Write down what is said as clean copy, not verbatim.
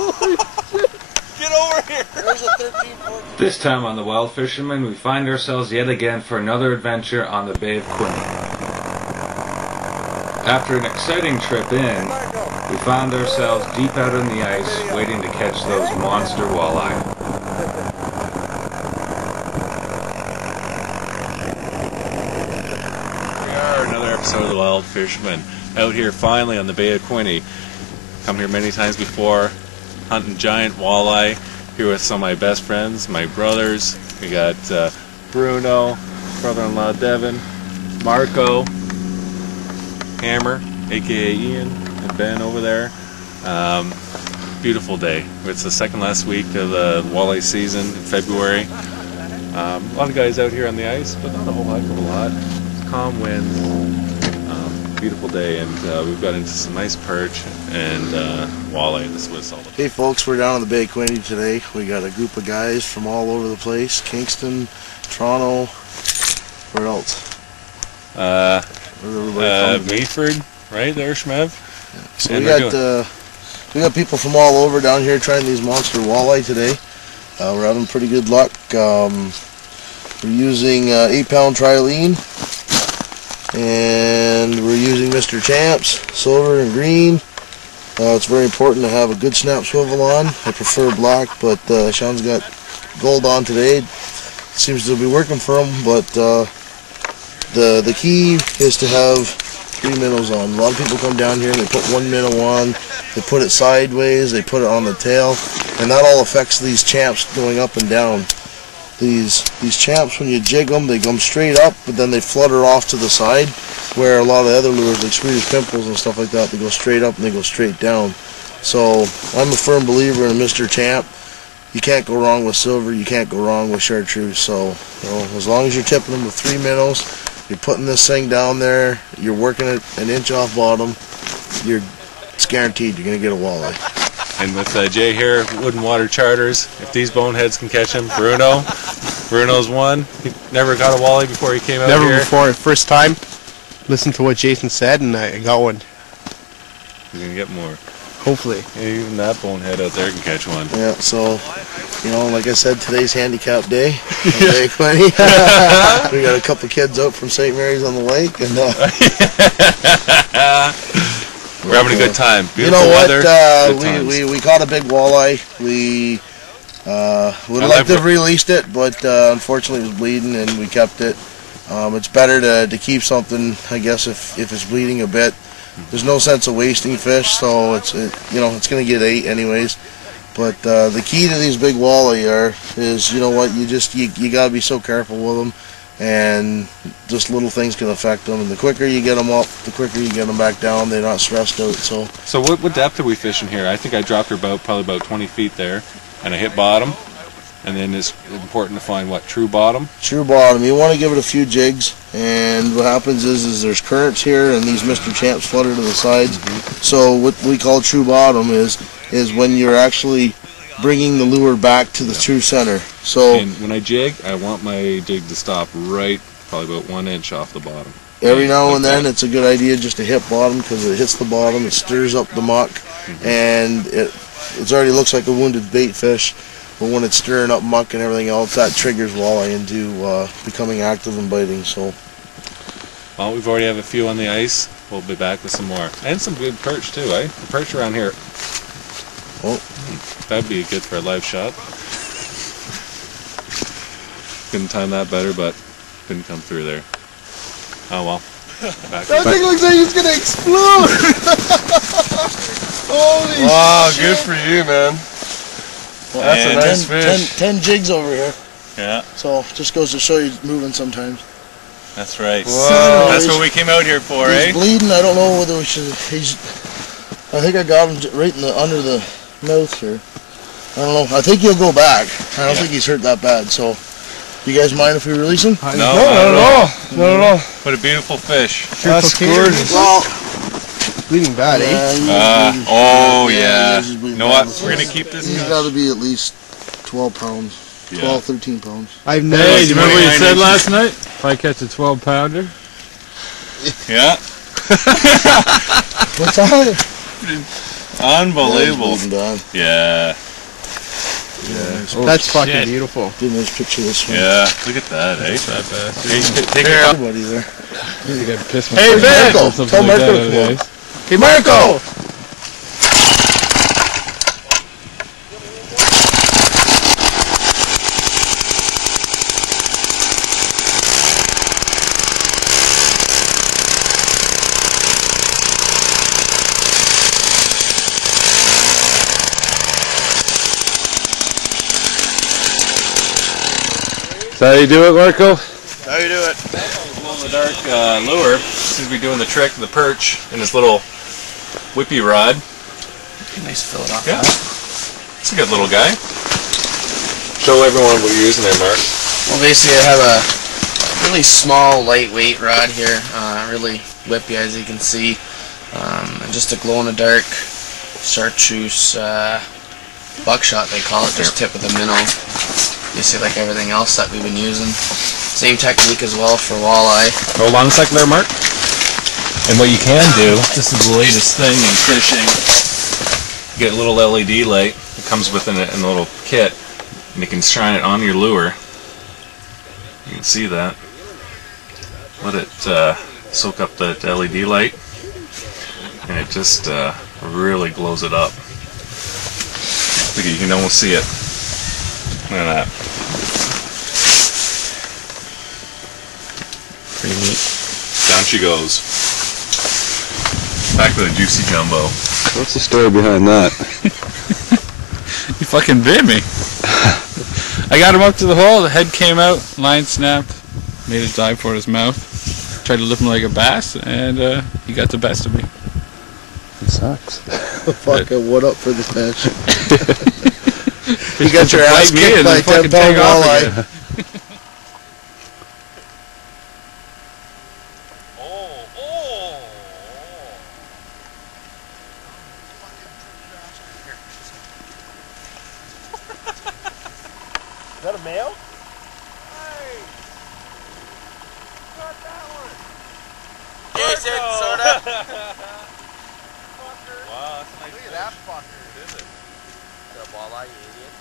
Get over here! There's a 13, 14. This time on The Wild Fisherman, we find ourselves yet again for another adventure on the Bay of Quinte. After an exciting trip in, we found ourselves deep out in the ice, waiting to catch those monster walleye. We are another episode of The Wild Fisherman. Out here finally on the Bay of Quinte. Come here many times before, hunting giant walleye. Here with some of my best friends, my brothers. We got Bruno, brother-in-law Devin, Marco, Hammer, aka Ian, and Ben over there. Beautiful day. It's the second last week of the walleye season in February. A lot of guys out here on the ice, but not a whole heck of a lot. Calm winds. Beautiful day, and we've got into some nice perch and walleye. This is what it's all about. Hey folks, we're down on the Bay of Quinte today. We got a group of guys from all over the place. Kingston, Toronto, where else? Meaford, right there, Schmev. Yeah. So we got people from all over down here trying these monster walleye today. We're having pretty good luck. We're using 8-pound trilene. And we're using Mr. Champs, silver and green. It's very important to have a good snap swivel on. I prefer black, but Sean's got gold on today. Seems to be working for him, but the key is to have 3 minnows on. A lot of people come down here and they put 1 minnow on, they put it sideways, they put it on the tail, and that all affects these champs going up and down. These champs, when you jig them, they come straight up, but then they flutter off to the side, where a lot of other lures, like Swedish pimples and stuff like that, they go straight up and they go straight down. So I'm a firm believer in Mr. Champ. You can't go wrong with silver, you can't go wrong with chartreuse. So, you know, as long as you're tipping them with 3 minnows, you're putting this thing down there, you're working it an inch off bottom, it's guaranteed you're going to get a walleye. And with Jay here, Wood and Water Charters, if these boneheads can catch him, Bruno's won. He never got a walleye before he came out here. Never before, first time. Listened to what Jason said and I got one. He's going to get more. Hopefully. Yeah, even that bonehead out there can catch one. Yeah, so, you know, like I said, today's handicap day. Day 20. We got a couple kids out from St. Mary's on the lake, and we're having a good time. Beautiful you know weather. We caught a big walleye. We would like to have released it, but unfortunately it was bleeding, and we kept it. It's better to keep something, I guess, if it's bleeding a bit. There's no sense of wasting fish, so it's going to get ate anyways. But the key to these big walleye is, you know what, you got to be so careful with them, and just little things can affect them. And the quicker you get them up, the quicker you get them back down. They're not stressed out. So what depth are we fishing here? I think I dropped her probably about 20 feet there, and I hit bottom. And then it's important to find what, true bottom? True bottom. You want to give it a few jigs, and what happens is there's currents here, and these Mr. Champs flutter to the sides. So what we call true bottom is when you're actually bringing the lure back to the true center. So and when I jig, I want my jig to stop right, probably about 1 inch off the bottom. Every now and then, it's a good idea just to hit bottom, because it hits the bottom, it stirs up the muck, and it already looks like a wounded bait fish. But when it's stirring up muck and everything else, that triggers walleye into becoming active and biting. So, well, we've already have a few on the ice. We'll be back with some more, and some good perch too, eh? The perch around here. Oh, that'd be good for a live shot. Couldn't time that better, but couldn't come through there. Oh well. That thing looks like it's gonna explode. Holy wow, shit. Good for you, man. well, that's a nice fish. 10 jigs over here. Yeah. So just goes to show you moving sometimes. That's right. Whoa. That's what we came out here for, he's eh? Bleeding. I don't know whether we should. I think I got him right in under the mouth here. I don't know. I think he'll go back. I don't think he's hurt that bad. So, you guys mind if we release him? No, not at all. Not at all. What a beautiful fish. That's gorgeous. Well, bleeding bad, eh? Yeah. You know what? We're going to keep this. He's got to be at least 12 pounds. 12, 13 pounds. I've never. Hey, do you remember what you said last night? If I catch a 12-pounder. Yeah. What's that? Unbelievable. Bleeding down. Yeah. That's fucking shit. beautiful. Get a nice picture of this one. Yeah. Look at that, eh? That bastard. Hey, take it. Everybody there. You gotta piss Hey, myself Ben! or something Tell like Marco that to come on. nowadays. Hey, Marco! Is that how you do it, Marco? How you do it? Glow in the dark lure seems to be doing the trick of the perch in this little whippy rod. Nice to fill it up. Yeah. It's a good little guy. Show everyone what you're using there, Mark. Well, basically I have a really small, lightweight rod here. Really whippy, as you can see. And just a glow-in-the-dark chartreuse buckshot, they call it. Just tip of the minnow. You see, like everything else that we've been using. Same technique as well for walleye. Hold on a second there, Mark. And what you can do, this is the latest thing in fishing. Get a little LED light. It comes within a little kit, and you can shine it on your lure. You can see that. Let it soak up the LED light, and it just really glows it up. Look, you can almost see it. Look at that. Pretty neat. Down she goes. Back to the juicy jumbo. What's the story behind that? You fucking bit me. I got him up to the hole, the head came out, line snapped, made it dive for his mouth. Tried to lift him like a bass, and he got the best of me. It sucks. Fucking what up for the fish? You got your ass kicked by 10-pound walleye. Is that a male? Jason, soda. Wow, that's a nice Look at that fucker. What is it? The walleye, you idiot.